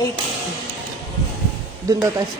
8. Doon daw tayo.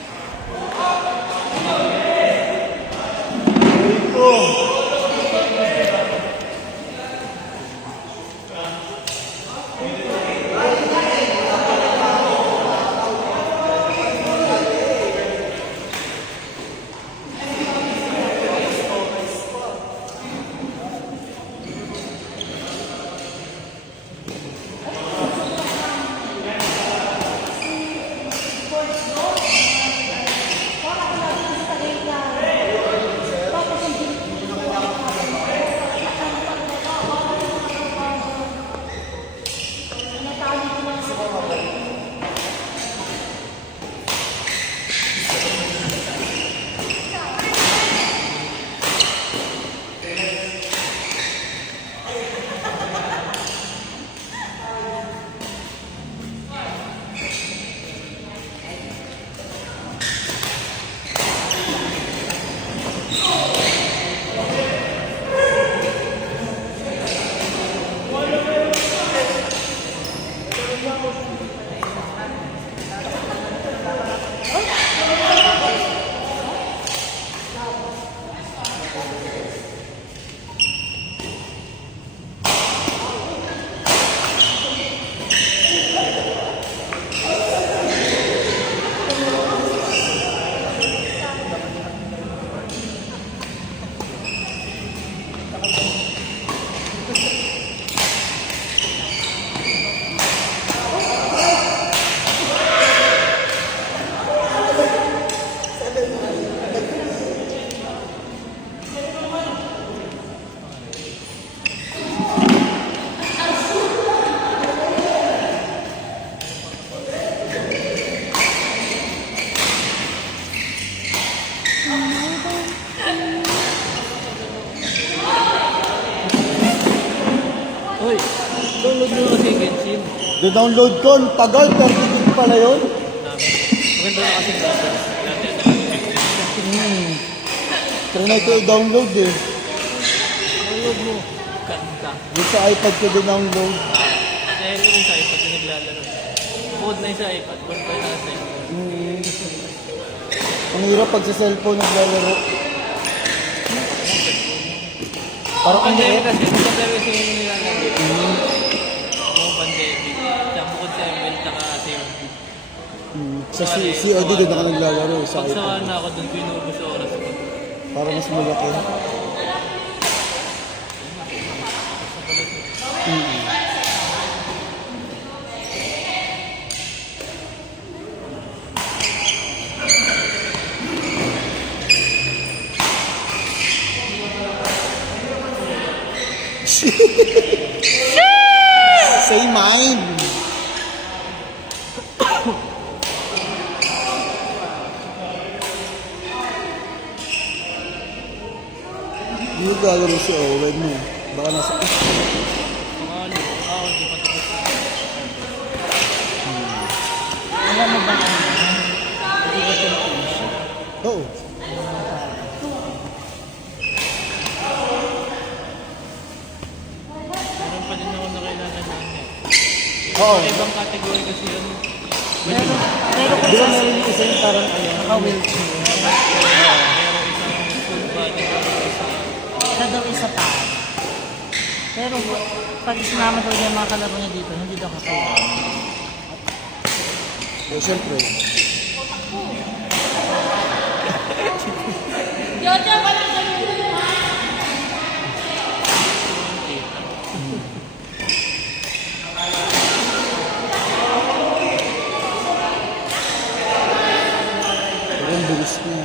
Hoy, download mo kasi yung Genshin. Do-download ko, ang tagal, 30 gig pala yun. Maganda na kasi graphics. Trinay ko i-download eh. Download mo. Ganda. Yung sa iPad ko do-download. Dahil rin sa iPad yung naglalaro. Code na yung sa iPad. Code pa yung nasa iPad. Ang hirap pag sa cellphone naglalaro. Parang ang Pandemic hirap. kasi. Kung pandemic kasi yung nilalaro. Yung pandemic. Tsaka bukod sa ML tsaka COD. Sa COD doon ako naglalaro sa Pag sawa iPad. na ako doon, pinubos oras ko. Para mas malaki. Say mine. Hindi ko gagawin si Owen mo. Baka nasa... Pangalan. Ako, di pa tapos. Alam mo ba ano? Hindi ba Philippines? Oo. Meron pa din ako nakilala na ano. Oo. Ibang category kasi yun. Pero Di ba meron yung isa yung parang ano? naka-wheelchair. Meron isang full body. Siya daw isa pa. Pero pag sinama daw niya mga kalaro niya dito, hindi daw kakaya. Eh, siyempre. Pero ang bilis niya.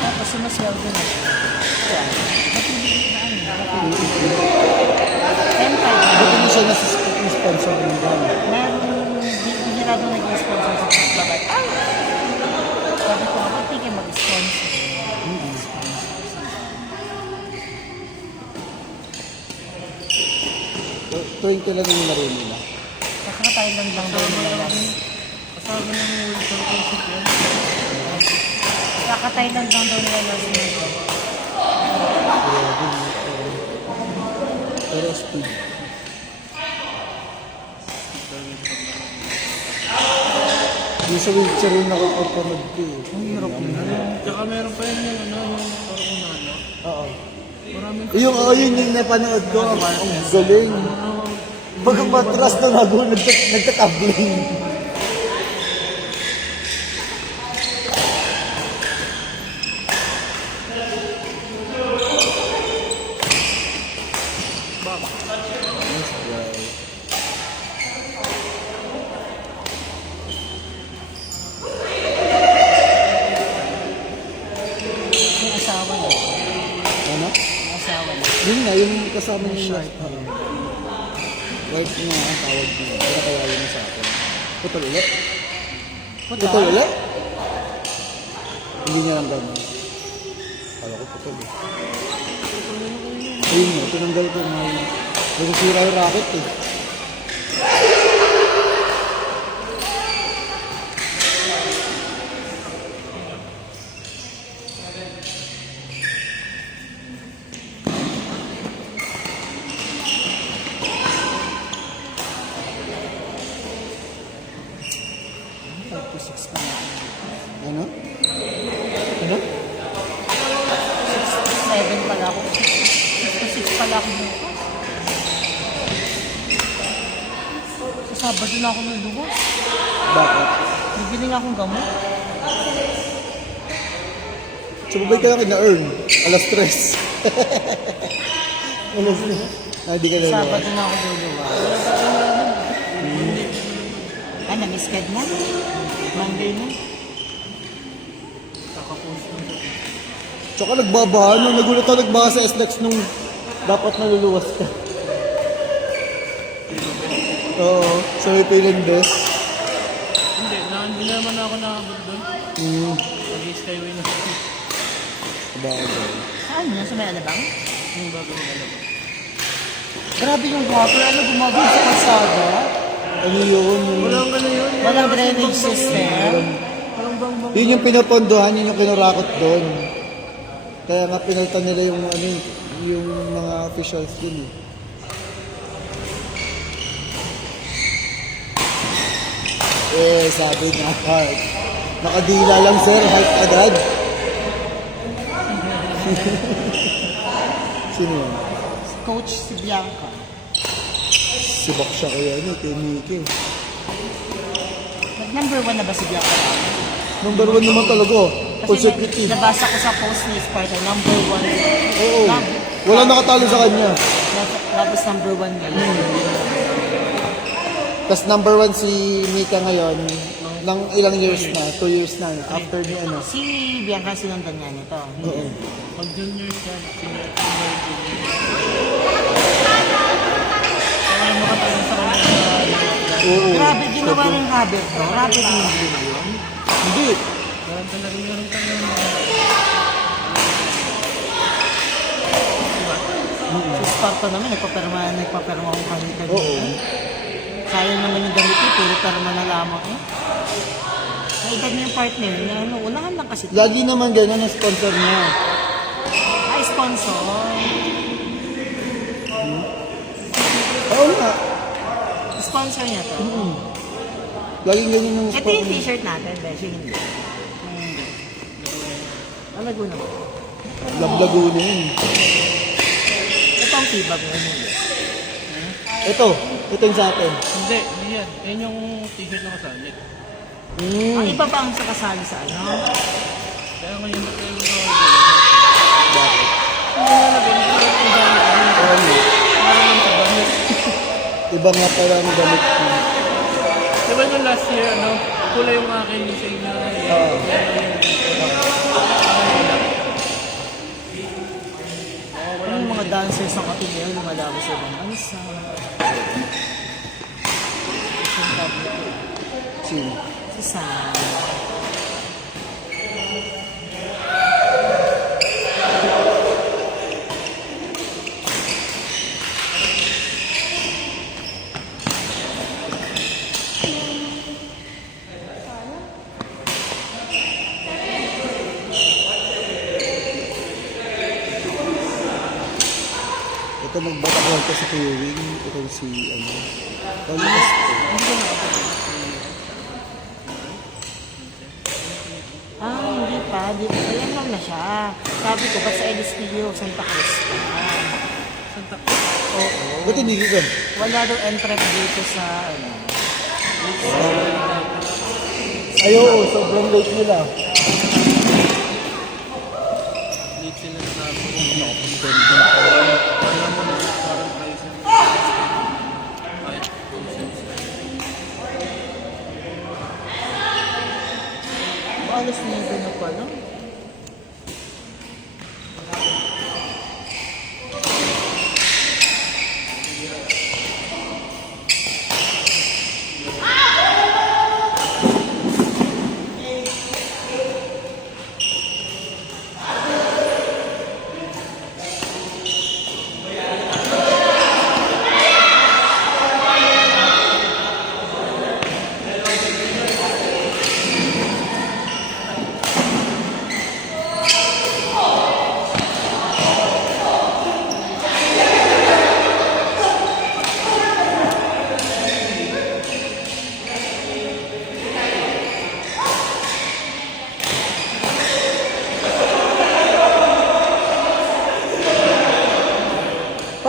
Tapos sumasyaw din. Kaya, Ba't hindi siya nasa-sponsor ng gano'n? meron bihira doon nag-sponsor sa Pagbabat. Sabi ko, ba't di kayo mag-sponsor? Tuwing kailan yung laro nila? Kakatailan lang daw nila yan. Kasama ng World Championship yan. Kakatailan lang daw nila last night. Pero speed. Yung sa wheelchair yung nakapagpanood ko eh. Ang hirap na. Tsaka meron pa yun yung ano, yung parang na ano. Oo. Maraming Yun yung napanood ko. Ang galing. Pag matras na nagtatabling. May asawa niya. Ano? May asawa niya. Yun nga, yung kasama niya yung wife niya ang tawag niya. Pero kaya yun sa akin. Putol ulit? Putol ulit? Hindi niya lang gano'n. Kala ko putol eh. Ayun nga, tinanggal ko nga yun. Nasisira yung racket eh. Six pa na. Ano? Ano? 7 pala ako. 6 pala ako dito. Sa Sabado na ako nalubos. Bakit? Bibili nga akong gamot. Sumabay ka lang na-earn. Alas 3. Alas 3. Ah, di ka na Sabado na ako luluwas. Ah, na-misked na? Monday na? Tsaka nagbabahan nung nagulat ako nagbaha sa SLEX nung dapat naluluwas ka. Oo, sa may Pilindes. Hindi naman ako nakabot doon. Nag-skyway na ako. Bagay. Saan yun? Sa may alabang? Yung bago ko alam. Grabe yung water. Ano gumagawin sa kalsada? Ano yun? Walang ano yun. Walang drainage system. Walang bang Yun yung pinapondohan, yun yung kinurakot doon. Kaya nga pinaltan nila yung ano, yung mga officials dun eh. Sabi na heart. Nakadila lang sir, heart agad. Sino yun? Coach si Bianca. Si Baksha kaya ano, kay Miki. Number 1 na ba si Bianca? Number 1 naman talaga. Kasi Consecutive. nabasa ko sa post ni Sparta, number 1. Oo. Wala nakatalo sa kanya. Tapos number 1 na yun. Tapos number 1 si Mika ngayon, ng ilang years na, 2 years na, after ni ano. Si Bianca sinundan niya nito. Oo. Pag junior siya, senior junior. Kaya makatagal sa kanya. Oo. Grabe, ginawa ng habit to. Rapid movie na yun. Hindi. Meron ka na rin. Si Sparta naman, nagpaperma akong kanita. Oo. Sayang naman yung damit niya, puro perma na lamang eh. Naibag niya yung partner niya, ano, unahan lang kasi. Lagi naman gano'n ang sponsor niya. Ay, sponsor. Oo nga. Sponsor niya to. Laging ganyan ang Ito yung sponsor. t-shirt natin, Beshi, hindi. Hindi. Alago na. Laguna yun. Ito ang tibag mo, hindi. Ito yung sa atin. Hindi, hindi yan. Yan yung t-shirt na kasalit. Ang iba ba ang sa kasali sa ano? Kaya ngayon na kayo sa Bakit? Iba nga pala ang damit ko. Diba yung last year, ano, kulay yung akin yung sa'yo na Oo. Yung mga dancers ng Ateneo, lumalabas sa ibang bansa. Yung public. Sino? Si Sam. Ito magbatakwan ko sa Kuya Wing. Ito si ano. Palitas ko. Di ko, ayan lang na siya. Sabi ko, ba't sa El Castillo, Santa Cruz ka? Santa Oo. Ba't hindi dito? Wala daw entrance dito sa, ano, Ayo, sobrang late nila. Late sila sa alam mo na parang price and kahit consensus. alas 9 na pala.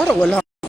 Parang wala.